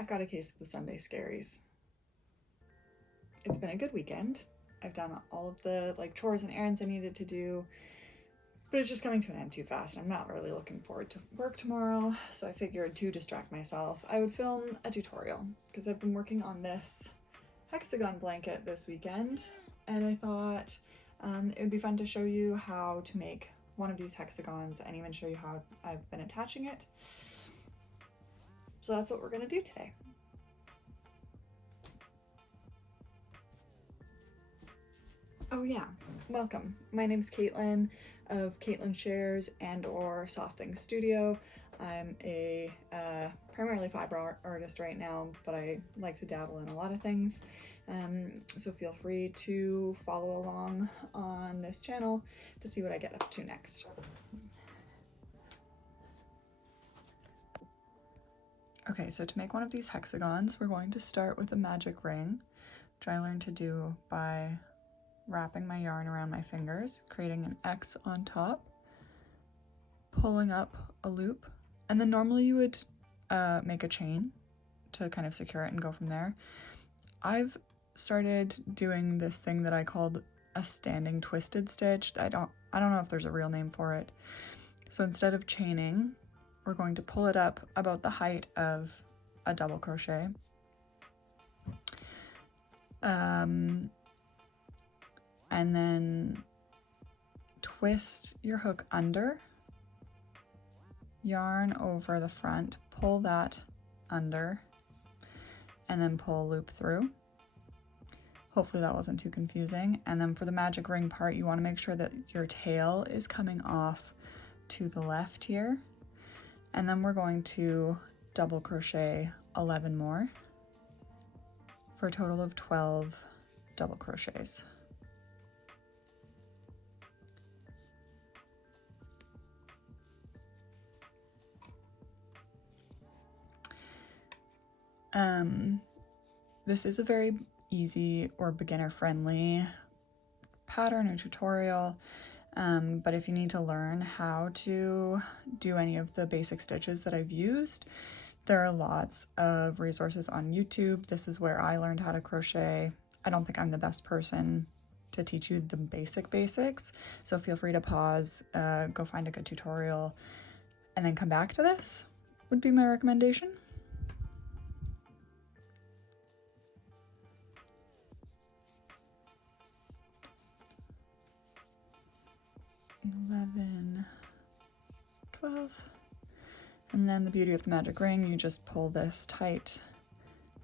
I've got a case of the Sunday scaries. It's been a good weekend. I've done all of the chores and errands I needed to do, but it's just coming to an end too fast. I'm not really looking forward to work tomorrow, so I figured to distract myself, I would film a tutorial because I've been working on this Hexagon blanket this weekend, and I thought it would be fun to show you how to make one of these hexagons and even show you how I've been attaching it. So that's what we're gonna do today. Oh yeah, welcome. My name's Kaitlin of Kaitlin Shares and/or Soft Things Studio. I'm a primarily fiber artist right now, but I like to dabble in a lot of things. So feel free to follow along on this channel to see what I get up to next. Okay, so to make one of these hexagons, we're going to start with a magic ring, which I learned to do by wrapping my yarn around my fingers, creating an X on top, pulling up a loop, and then normally you would make a chain to kind of secure it and go from there. I've started doing this thing that I called a standing twisted stitch. I don't know if there's a real name for it. So instead of chaining, we're going to pull it up about the height of a double crochet. And then twist your hook under, yarn over the front, pull that under, and then pull a loop through. Hopefully that wasn't too confusing. And then for the magic ring part, you want to make sure that your tail is coming off to the left here. And then we're going to double crochet 11 more for a total of 12 double crochets. This is a very easy or beginner friendly pattern or tutorial, but if you need to learn how to do any of the basic stitches that I've used, there are lots of resources on YouTube. This is where I learned how to crochet. I don't think I'm the best person to teach you the basics, so feel free to pause, go find a good tutorial, and then come back to this would be my recommendation. $11, $12, and then the beauty of the magic ring, you just pull this tight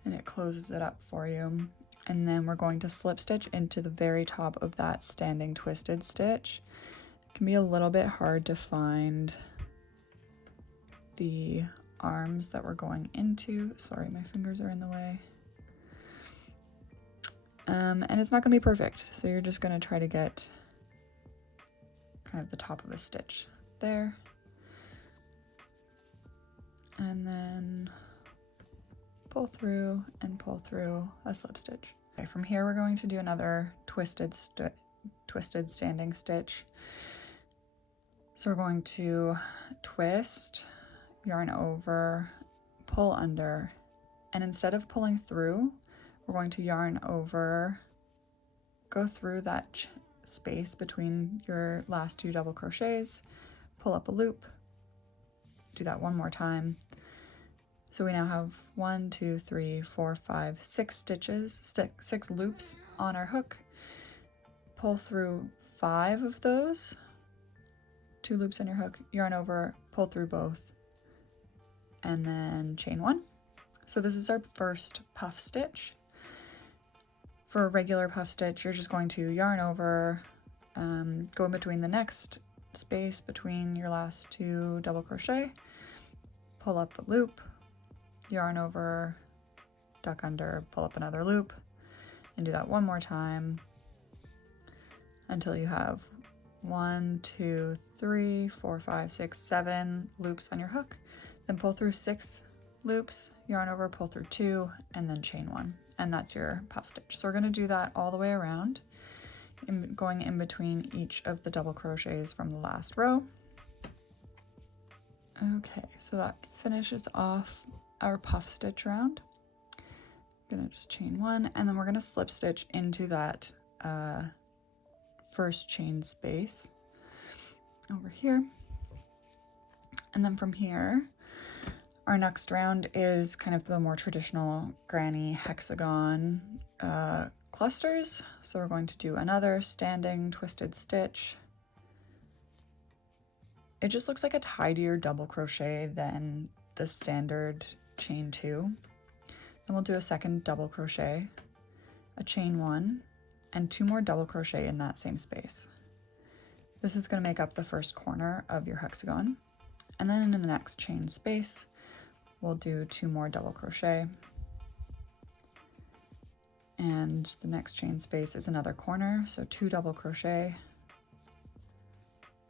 and it closes it up for you. And then we're going to slip stitch into the very top of that standing twisted stitch. It can be a little bit hard to find the arms that we're going into. Sorry, my fingers are in the way. And it's not going to be perfect, so you're just going to try to get kind of the top of a stitch there, and then pull through and pull through a slip stitch. Okay, from here we're going to do another twisted standing stitch. So we're going to twist, yarn over, pull under, and instead of pulling through, we're going to yarn over, go through that space between your last two double crochets, pull up a loop, do that one more time. So we now have 1, 2, 3, 4, 5, 6 stitches, 6 loops on our hook. Pull through 5 of those, 2 loops on your hook, yarn over, pull through both, and then chain 1. So this is our first puff stitch. For a regular puff stitch, you're just going to yarn over, go in between the next space between your last 2 double crochet, pull up a loop, yarn over, duck under, pull up another loop, and do that one more time until you have 1, 2, 3, 4, 5, 6, 7 loops on your hook. Then pull through 6 loops, yarn over, pull through 2, and then chain 1. And that's your puff stitch. So we're going to do that all the way around, going in between each of the double crochets from the last row. Okay, so that finishes off our puff stitch round. gonna just chain one, and then we're gonna slip stitch into that first chain space over here. And then from here, our next round is kind of the more traditional granny hexagon clusters. So we're going to do another standing twisted stitch. It just looks like a tidier double crochet than the standard chain 2. Then we'll do a second double crochet, a chain 1, and 2 more double crochet in that same space. This is going to make up the first corner of your hexagon. And then in the next chain space, we'll do 2 more double crochet. And the next chain space is another corner, so 2 double crochet,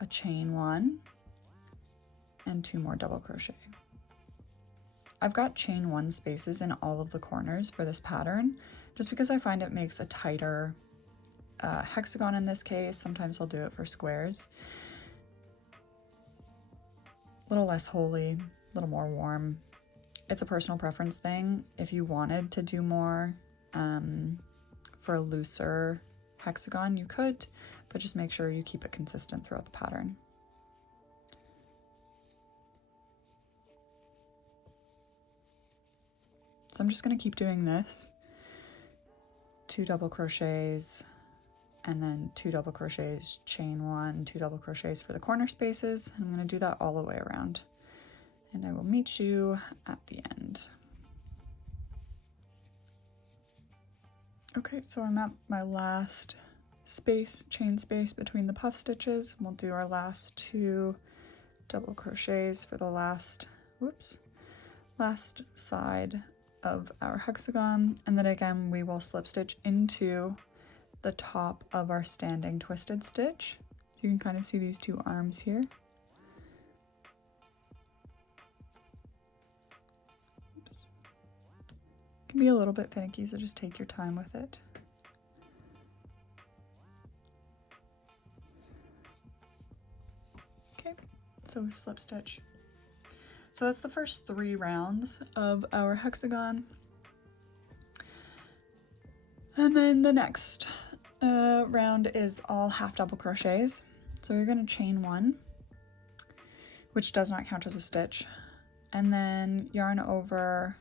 a chain 1, and 2 more double crochet. I've got chain 1 spaces in all of the corners for this pattern, just because I find it makes a tighter hexagon in this case. Sometimes I'll do it for squares. A little less holy, a little more warm. It's a personal preference thing. If you wanted to do more for a looser hexagon, you could, but just make sure you keep it consistent throughout the pattern. So I'm just going to keep doing this. 2 double crochets, and then 2 double crochets, chain 1, 2 double crochets for the corner spaces. And I'm going to do that all the way around. And I will meet you at the end. Okay, so I'm at my last space, chain space between the puff stitches. We'll do our last 2 double crochets for the last side of our hexagon. And then again, we will slip stitch into the top of our standing twisted stitch. So you can kind of see these 2 arms here. Can be a little bit finicky, so just take your time with it. Okay, so we've slip stitch. So that's the first 3 rounds of our hexagon. And then the next round is all half double crochets. So you're going to chain 1, which does not count as a stitch, and then yarn over,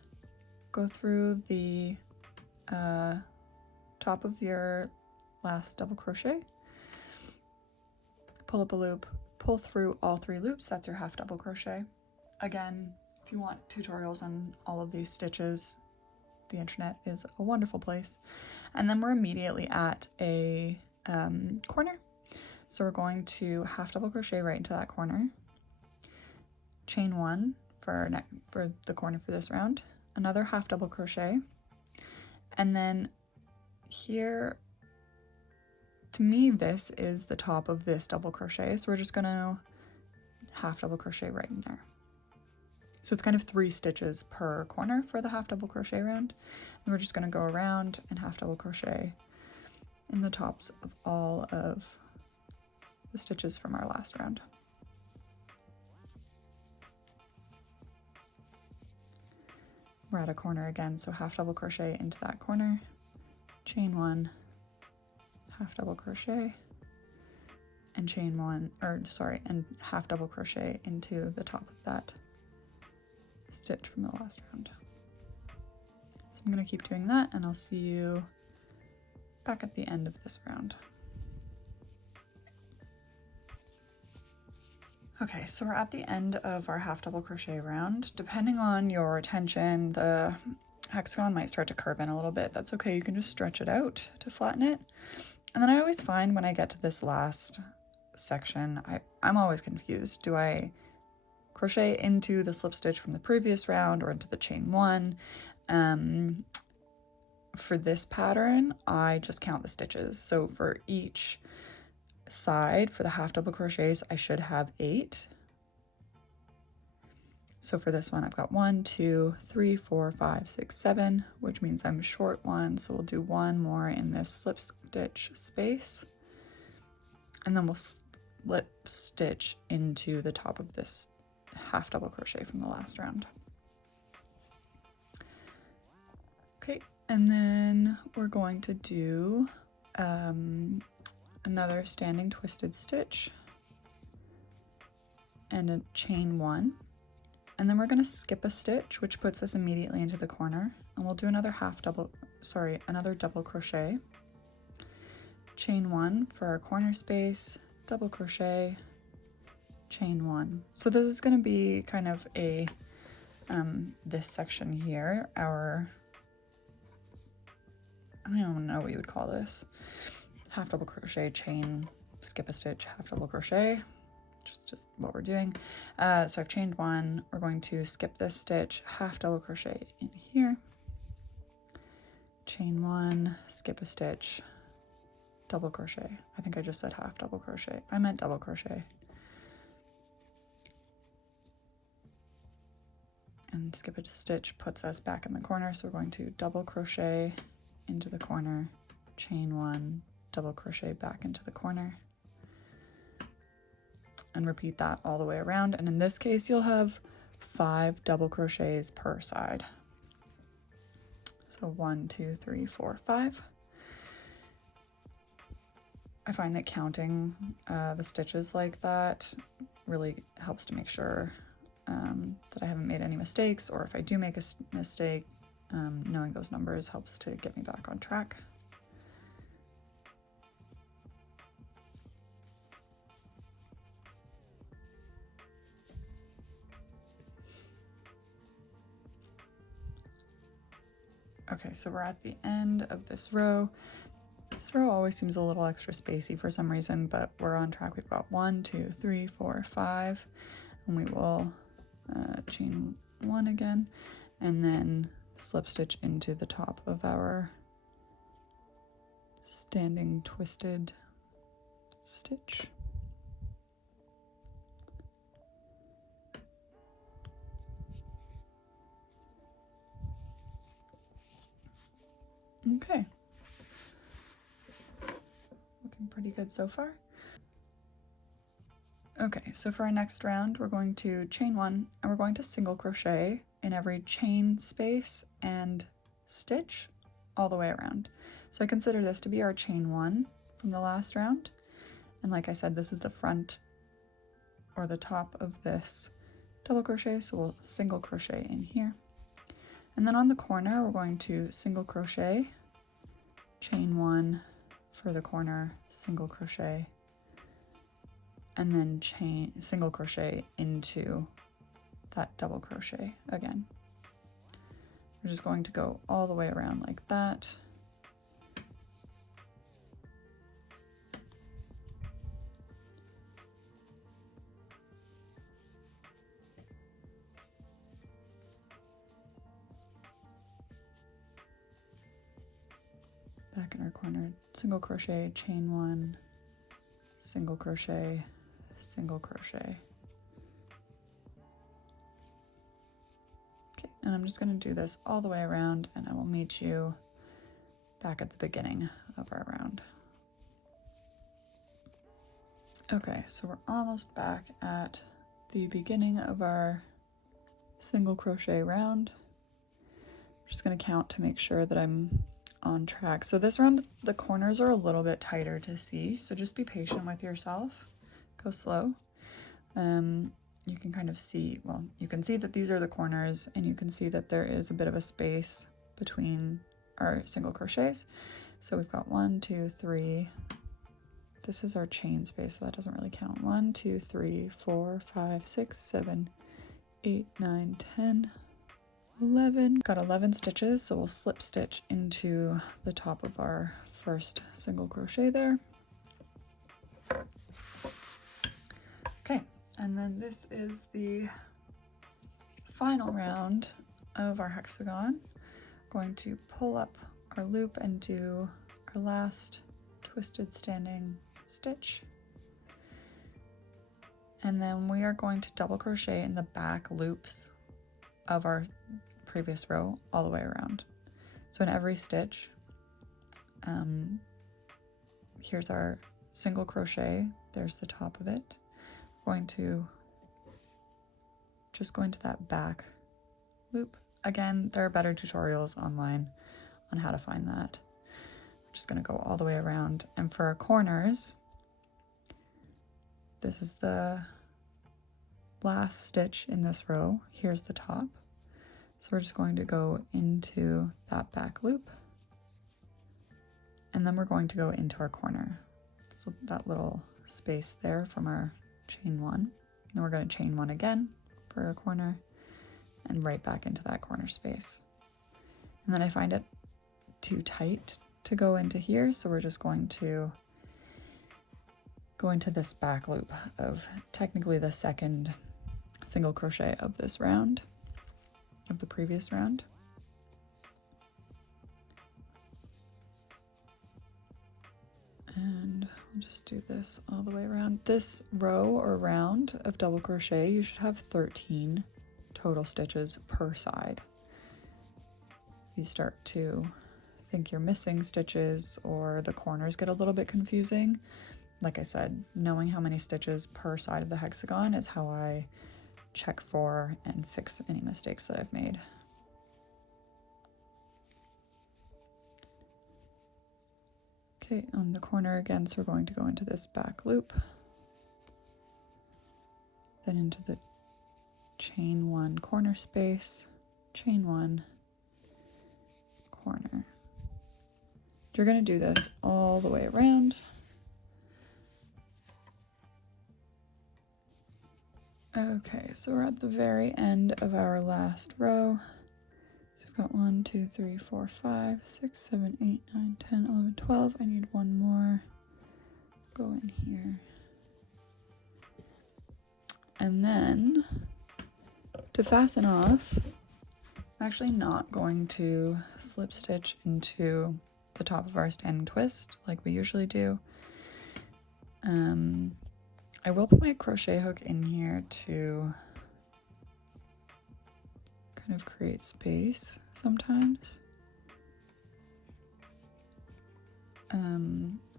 go through the top of your last double crochet, pull up a loop, pull through all 3 loops. That's your half double crochet. Again, if you want tutorials on all of these stitches, the internet is a wonderful place. And then we're immediately at a corner. So we're going to half double crochet right into that corner, chain 1 for the corner for this round, another half double crochet, and then here, to me, this is the top of this double crochet, so we're just gonna half double crochet right in there. So it's kind of 3 stitches per corner for the half double crochet round, and we're just gonna go around and half double crochet in the tops of all of the stitches from our last round. We're at a corner again, so half double crochet into that corner, chain 1, half double crochet, and chain 1, and half double crochet into the top of that stitch from the last round. So I'm going to keep doing that, and I'll see you back at the end of this round. Okay, so we're at the end of our half double crochet round. Depending on your tension, the hexagon might start to curve in a little bit. That's okay, you can just stretch it out to flatten it. And then I always find when I get to this last section, I'm always confused. Do I crochet into the slip stitch from the previous round or into the chain 1? For this pattern, I just count the stitches. So for each side, for the half double crochets, I should have 8. So for this one, I've got 1, 2, 3, 4, 5, 6, 7, which means I'm short 1. So we'll do 1 more in this slip stitch space, and then we'll slip stitch into the top of this half double crochet from the last round. Okay, And then we're going to do another standing twisted stitch and a chain 1. And then we're going to skip a stitch, which puts us immediately into the corner. And we'll do another another double crochet. Chain 1 for our corner space, double crochet, chain 1. So this is going to be kind of a, this section here, I don't even know what you would call this. Half double crochet, chain, skip a stitch, half double crochet, just what we're doing. So I've chained 1, we're going to skip this stitch, half double crochet in here, chain 1, skip a stitch, double crochet. I think I just said half double crochet. I meant double crochet. And skip a stitch puts us back in the corner, so we're going to double crochet into the corner, chain 1, double crochet back into the corner, and repeat that all the way around. And in this case, you'll have 5 double crochets per side. So 1, 2, 3, 4, 5. I find that counting the stitches like that really helps to make sure that I haven't made any mistakes, or if I do make a mistake, knowing those numbers helps to get me back on track. Okay, so we're at the end of this row. This row always seems a little extra spacey for some reason, but we're on track. We've got 1, 2, 3, 4, 5, and we will chain 1 again, and then slip stitch into the top of our standing twisted stitch. Okay, looking pretty good so far. Okay, so for our next round, we're going to chain 1, and we're going to single crochet in every chain space and stitch all the way around. So I consider this to be our chain 1 from the last round. And like I said, this is the front or the top of this double crochet, so we'll single crochet in here. And then on the corner, we're going to single crochet, chain 1 for the corner, single crochet, and then single crochet into that double crochet again. We're just going to go all the way around like that. Back in our corner, single crochet, chain 1, single crochet, single crochet. Okay, and I'm just going to do this all the way around, and I will meet you back at the beginning of our round. Okay, so we're almost back at the beginning of our single crochet round. I'm just going to count to make sure that I'm on track. So this round, the corners are a little bit tighter to see, so just be patient with yourself. Go slow. You can kind of see, well, you can see that these are the corners, and you can see that there is a bit of a space between our single crochets. So we've got 1, 2, 3. This is our chain space, so that doesn't really count. 1, 2, 3, 4, 5, 6, 7, 8, 9, 10, 11. Got 11 stitches, so we'll slip stitch into the top of our first single crochet there. Okay, and then this is the final round of our hexagon. We're going to pull up our loop and do our last twisted standing stitch. And then we are going to double crochet in the back loops of our previous row all the way around. So in every stitch, here's our single crochet, there's the top of it. Going to just go into that back loop. Again, there are better tutorials online on how to find that. I'm just going to go all the way around. And for our corners, this is the last stitch in this row. Here's the top. So we're just going to go into that back loop. And then we're going to go into our corner. So that little space there from our chain one. Then we're going to chain one again for a corner and right back into that corner space. And then I find it too tight to go into here, so we're just going to go into this back loop of technically the second single crochet of this round, of the previous round. And I'll just do this all the way around. This row or round of double crochet, you should have 13 total stitches per side. If you start to think you're missing stitches or the corners get a little bit confusing, like I said, knowing how many stitches per side of the hexagon is how I check for and fix any mistakes that I've made. Okay, on the corner again, so we're going to go into this back loop, then into the chain one corner space, chain one, corner. You're going to do this all the way around. Okay, so we're at the very end of our last row. So we've got 1, 2, 3, 4, 5, 6, 7, 8, 9, 10, 11, 12. I need one more. Go in here. And then to fasten off, I'm actually not going to slip stitch into the top of our standing twist like we usually do. I will put my crochet hook in here to kind of create space sometimes.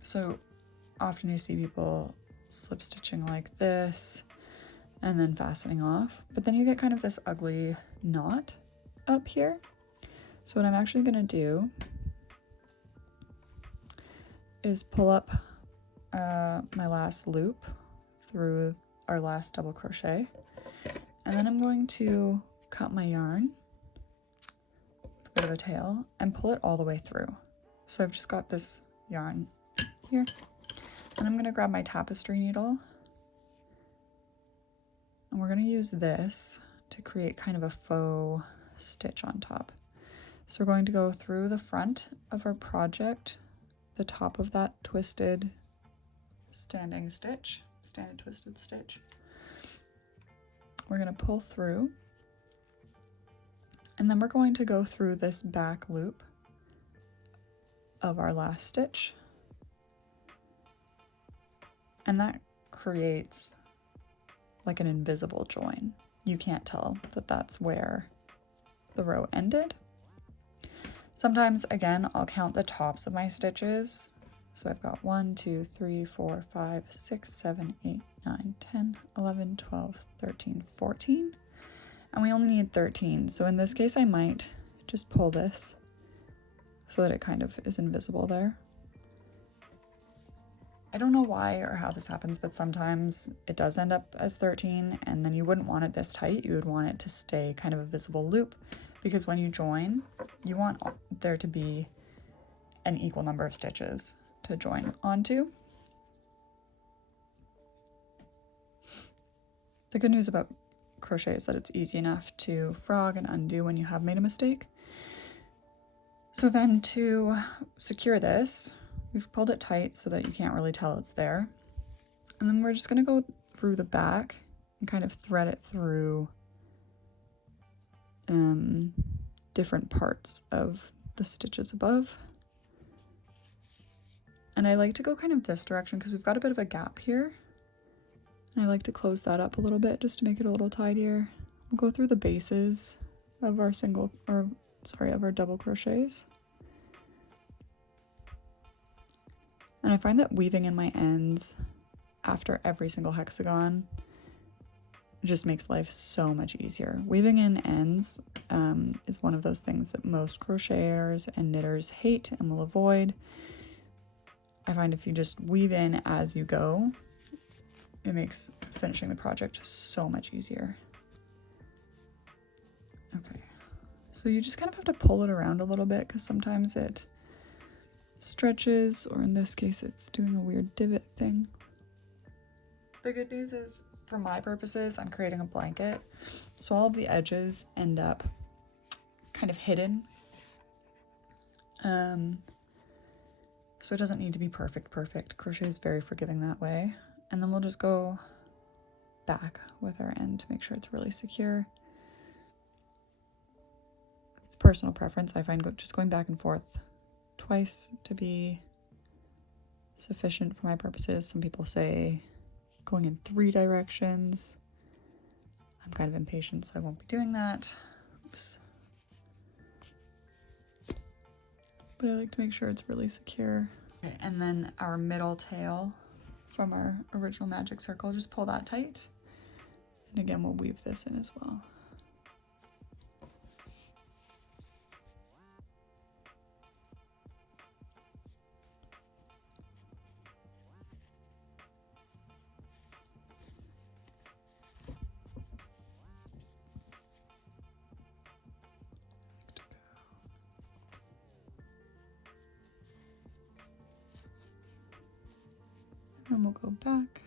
So often you see people slip stitching like this and then fastening off, but then you get kind of this ugly knot up here. So what I'm actually going to do is pull up my last loop through our last double crochet, and then I'm going to cut my yarn with a bit of a tail and pull it all the way through. So I've just got this yarn here, and I'm going to grab my tapestry needle, and we're going to use this to create kind of a faux stitch on top. So we're going to go through the front of our project, the top of that twisted standing twisted stitch. We're going to pull through, and then we're going to go through this back loop of our last stitch, and that creates like an invisible join. You can't tell that that's where the row ended. Sometimes, again, I'll count the tops of my stitches. So I've got 1, 2, 3, 4, 5, 6, 7, 8, 9, 10, 11, 12, 13, 14. And we only need 13. So in this case, I might just pull this so that it kind of is invisible there. I don't know why or how this happens, but sometimes it does end up as 13, and then you wouldn't want it this tight. You would want it to stay kind of a visible loop, because when you join, you want there to be an equal number of stitches to join onto. The good news about crochet is that it's easy enough to frog and undo when you have made a mistake. So then to secure this, we've pulled it tight so that you can't really tell it's there. And then we're just going to go through the back and kind of thread it through different parts of the stitches above. And I like to go kind of this direction because we've got a bit of a gap here. And I like to close that up a little bit just to make it a little tidier. We'll go through the bases of our of our double crochets. And I find that weaving in my ends after every single hexagon It just makes life so much easier. Weaving in ends is one of those things that most crocheters and knitters hate and will avoid. I find if you just weave in as you go, it makes finishing the project so much easier. Okay, so you just kind of have to pull it around a little bit because sometimes it stretches, or in this case it's doing a weird divot thing. The good news is, for my purposes, I'm creating a blanket, so all of the edges end up kind of hidden. So it doesn't need to be perfect. Crochet is very forgiving that way. And then we'll just go back with our end to make sure it's really secure. It's personal preference. I find just going back and forth twice to be sufficient for my purposes. Some people say going in 3 directions. I'm kind of impatient, so I won't be doing that. Oops. But I like to make sure it's really secure. Okay, and then our middle tail from our original magic circle, just pull that tight. And again, we'll weave this in as well. And we'll go back.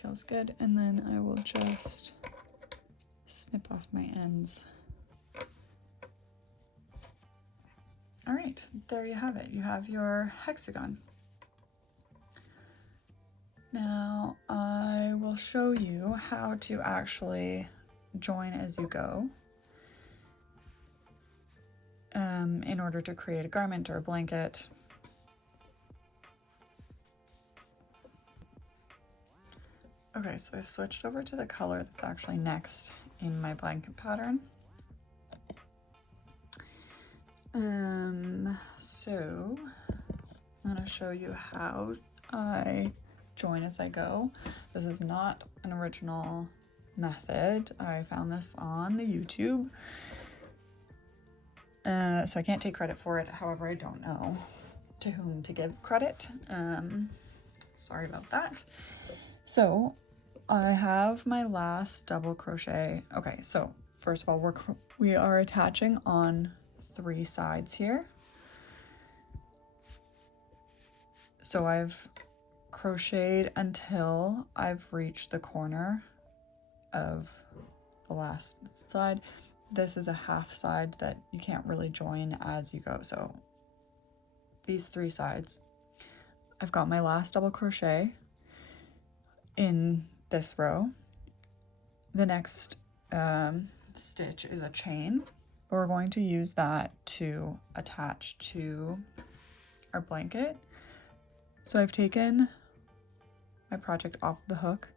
Feels good, and then I will just snip off my ends. All right, there you have it. You have your hexagon. Now I will show you how to actually join as you go in order to create a garment or a blanket. Okay, so I've switched over to the color that's actually next in my blanket pattern. So I'm gonna show you how I join as I go. This is not an original method. I found this on the YouTube. So I can't take credit for it. However, I don't know to whom to give credit. Sorry about that. So I have my last double crochet. Okay, so first of all, we are attaching on 3 sides here. So I've crocheted until I've reached the corner of the last side. This is a half side that you can't really join as you go. So these 3 sides, I've got my last double crochet in this row. The next stitch is a chain. We're going to use that to attach to our blanket. So I've taken my project off the hook.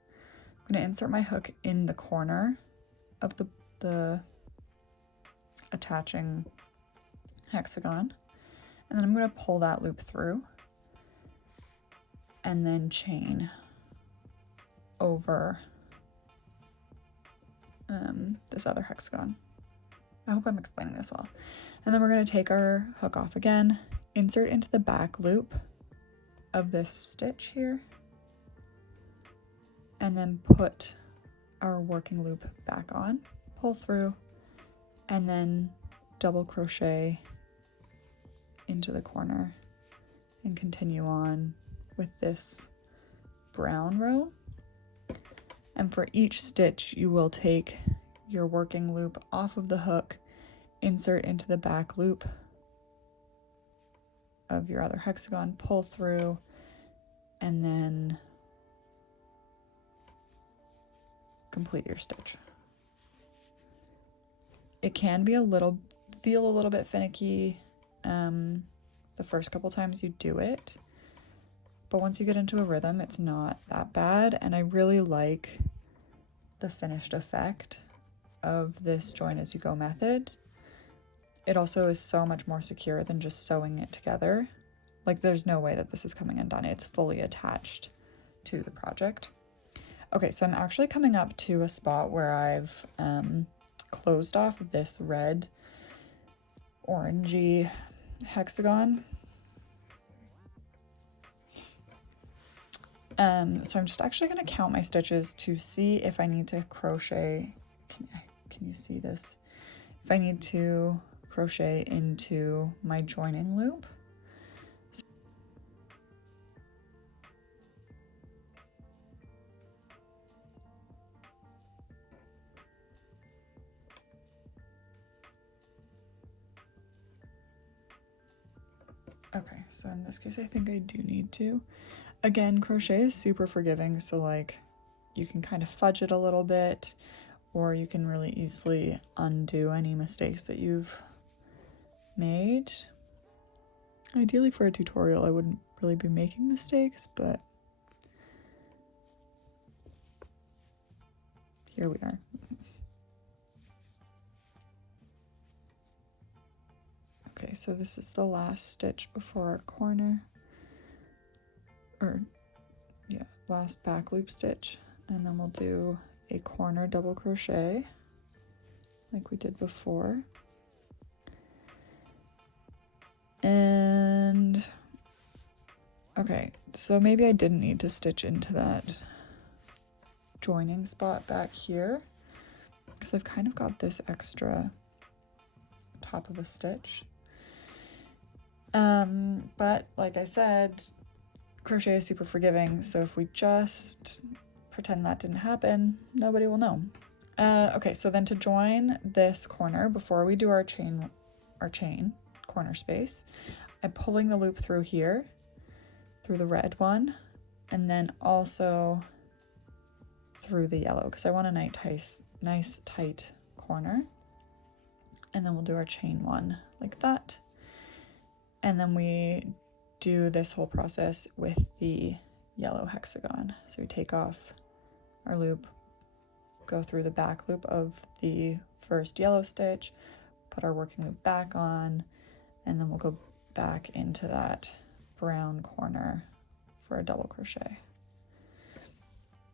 I'm going to insert my hook in the corner of the attaching hexagon, and then I'm going to pull that loop through and then chain over this other hexagon. I hope I'm explaining this well. And then we're going to take our hook off again, insert into the back loop of this stitch here, and then put our working loop back on, pull through, and then double crochet into the corner and continue on with this brown row. And for each stitch, you will take your working loop off of the hook, insert into the back loop of your other hexagon, pull through, and then complete your stitch. It can be feel a little bit finicky the first couple times you do it, but once you get into a rhythm, it's not that bad. And I really like the finished effect of this join as you go method. It also is so much more secure than just sewing it together. Like, there's no way that this is coming undone. It's fully attached to the project. Okay, so I'm actually coming up to a spot where I've closed off this red orangey hexagon. So I'm just actually going to count my stitches to see if I need to crochet. Can you see this? If I need to crochet into my joining loop. Okay, so in this case, I think I do need to. Again, crochet is super forgiving, so like you can kind of fudge it a little bit, or you can really easily undo any mistakes that you've made. Ideally for a tutorial, I wouldn't really be making mistakes, but here we are. Okay, so this is the last stitch before our corner, or yeah, last back loop stitch, and then we'll do a corner double crochet like we did before. And okay, so maybe I didn't need to stitch into that joining spot back here because I've kind of got this extra top of a stitch. But like I said, crochet is super forgiving, so if we just pretend that didn't happen, nobody will know. Okay, so then to join this corner, before we do our chain corner space, I'm pulling the loop through here, through the red one, and then also through the yellow, because I want a nice tight corner. And then we'll do our chain one like that. And then we do this whole process with the yellow hexagon. So we take off our loop, go through the back loop of the first yellow stitch, put our working loop back on, and then we'll go back into that brown corner for a double crochet.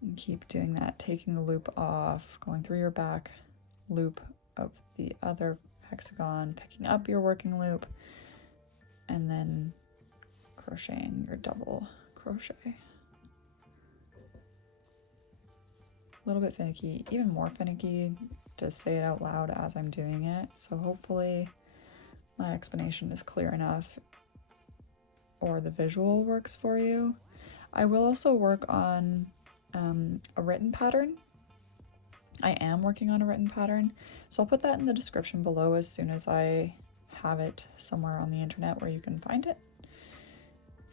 And keep doing that, taking the loop off, going through your back loop of the other hexagon, picking up your working loop, and then crocheting your double crochet. A little bit finicky, even more finicky to say it out loud as I'm doing it, so hopefully my explanation is clear enough or the visual works for you. I will also work on a written pattern. I am working on a written pattern, so I'll put that in the description below as soon as I have it somewhere on the internet where you can find it,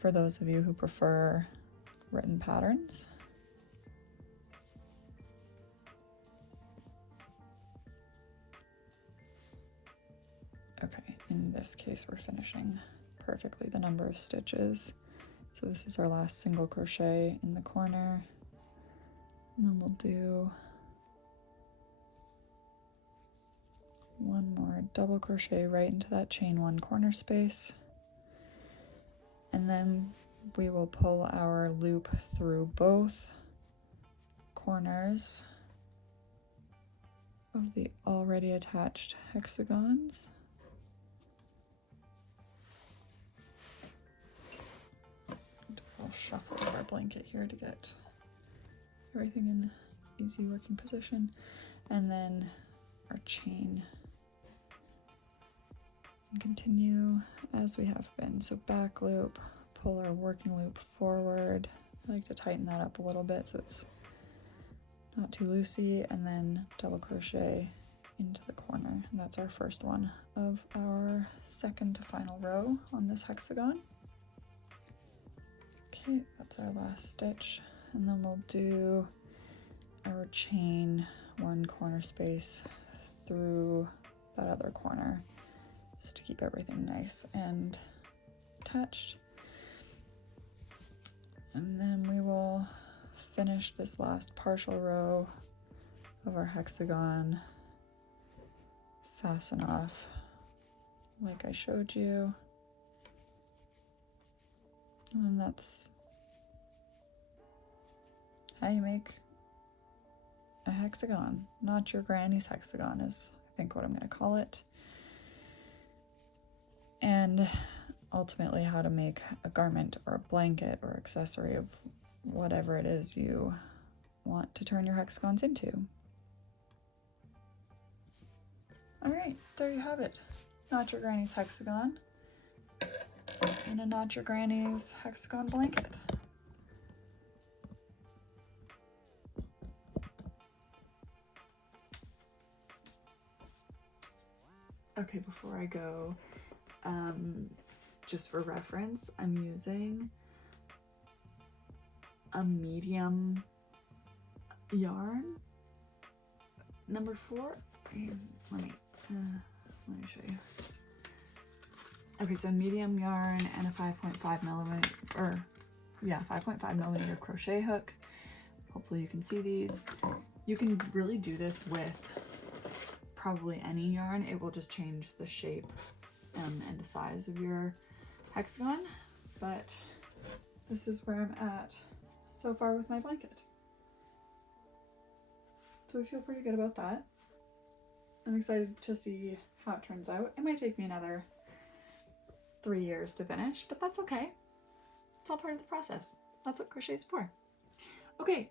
for those of you who prefer written patterns. Okay, in this case we're finishing perfectly the number of stitches. So this is our last single crochet in the corner, and then we'll do one more double crochet right into that chain one corner space, and then we will pull our loop through both corners of the already attached hexagons. I'll shuffle our blanket here to get everything in easy working position, and then our chain, and continue as we have been. So back loop, pull our working loop forward. I like to tighten that up a little bit so it's not too loosey, and then double crochet into the corner. And that's our first one of our second to final row on this hexagon. Okay, that's our last stitch, and then we'll do or chain one corner space through that other corner, just to keep everything nice and attached. And then we will finish this last partial row of our hexagon, fasten off like I showed you. And that's how you make a hexagon. Not your granny's hexagon is, I think, what I'm going to call it. And ultimately how to make a garment or a blanket or accessory of whatever it is you want to turn your hexagons into. All right, there you have it. Not your granny's hexagon and a not your granny's hexagon blanket. Okay, before I go, just for reference, I'm using a medium yarn, number 4. Let me show you. Okay, so medium yarn and a 5.5 millimeter, or yeah, 5.5 millimeter crochet hook. Hopefully you can see these. You can really do this with probably any yarn. It will just change the shape and the size of your hexagon, but this is where I'm at so far with my blanket. So I feel pretty good about that. I'm excited to see how it turns out. It might take me another 3 years to finish, but that's okay. It's all part of the process. That's what crochet is for. Okay,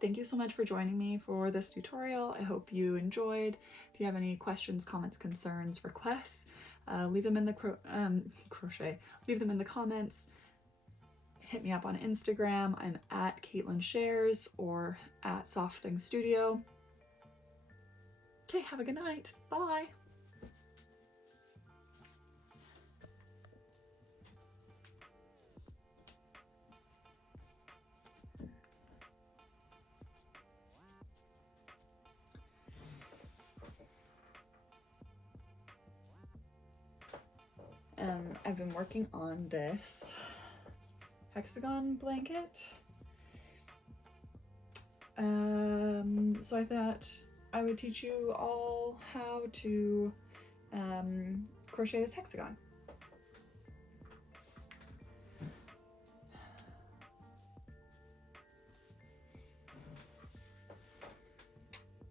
thank you so much for joining me for this tutorial. I hope you enjoyed. If you have any questions, comments, concerns, requests, leave them in the leave them in the comments. Hit me up on Instagram. I'm at Kaitlin Shares or at Soft Thing Studio. Okay, have a good night. Bye. I've been working on this hexagon blanket. So I thought I would teach you all how to crochet this hexagon.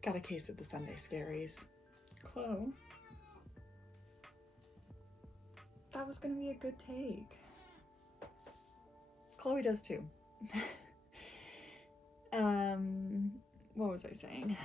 Got a case of the Sunday Scaries. Chloe. That was gonna be a good take. Chloe does too. What was I saying?